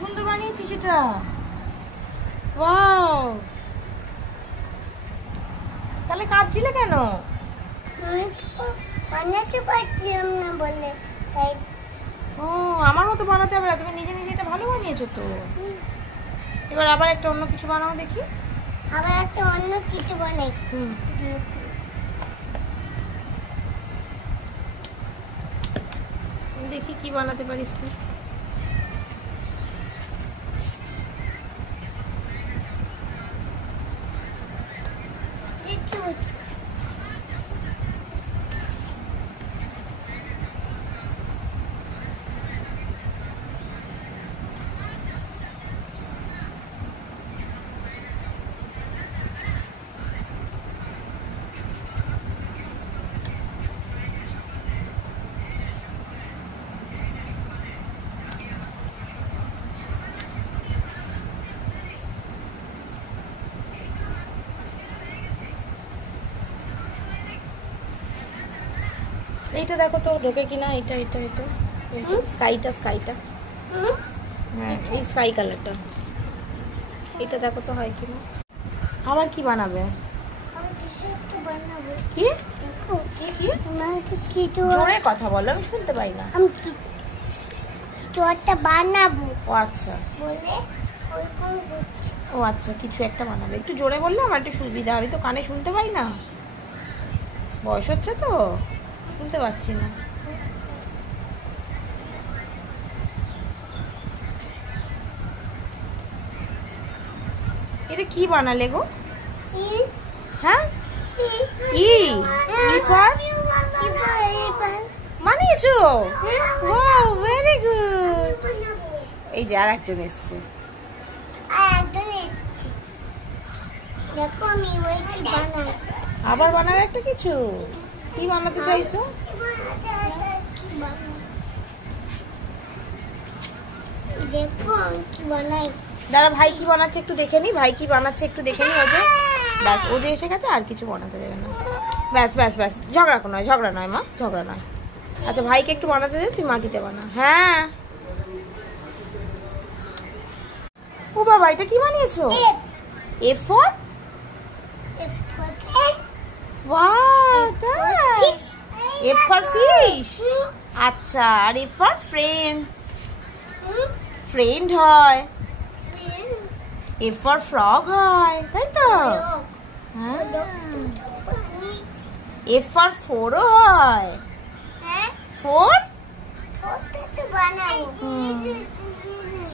সুন্দর বানিয়েছিস এটা। ওয়াও, তাহলে কাঁদছিলে কেন? বানাতে পারছিলাম না বলে তাই। ও, আমার মতো বানাতে হবে না, তুমি নিজে নিজে এটা ভালো বানিয়েছো তো। এবার আবার একটা অন্য কিছু বানাও দেখি। আবার একটা অন্য কিছু বানাই। দেখি কি বানাতে পারিস তুই। এইটা দেখো তো ঢোকে কিনা। এটা এটা এটা স্কাইটা স্কাইটা, হ্যাঁ এই স্কাই কালারটা, এটা দেখো তো হয় কিনা। আবার কি বানাবে? কি কি কি জোরে কথা বলো, আমি শুনতে পাই না। আমি কিছু একটা বানাবো। ও আচ্ছা, বলে ও আচ্ছা, কিছু একটা বানাবে। একটু জোরে বললে আমার একটু সুবিধা, আমি তো কানে শুনতে পাই না, বয়স হচ্ছে তো শুনতে পাচ্ছি না। এটা কি বানালে গো? হ্যাঁ, ই ফর বানিয়েছো? Wow, very good. এই যে আর একজন এসছে। দেখো আমি ওই কি বানাই। আবার বানাবে একটা কিছু? কি বানাতে চাইছো? দেখো আমি কি বানাই। দাদা ভাই কি বানাচ্ছে একটু দেখে নি, ভাই কি বানাচ্ছে একটু দেখে নি। ওজে ব্যাস, ওজে এসে গেছে, আর কিছু বানাতে দেবে না। ব্যাস ব্যাস ব্যাস, ঝগড়া নয়, ঝগড়া নয় মা, ঝগড়া নয়। আচ্ছা ভাইকে একটু বানাতে দে, তুই মাটিতে বানা। হ্যাঁ। ও বাবা, এটা কি বানিয়েছো? এ ফর ওয়াও, তাই? A for fish. আচ্ছা, আর এ ফর ফ্রেন্ড, ফ্রেন্ড হয়। এ ফর ফ্রগ হয়, তাই তো? হ্যাঁ। এ ফর ফোরও হয়। ফোর বানাবো।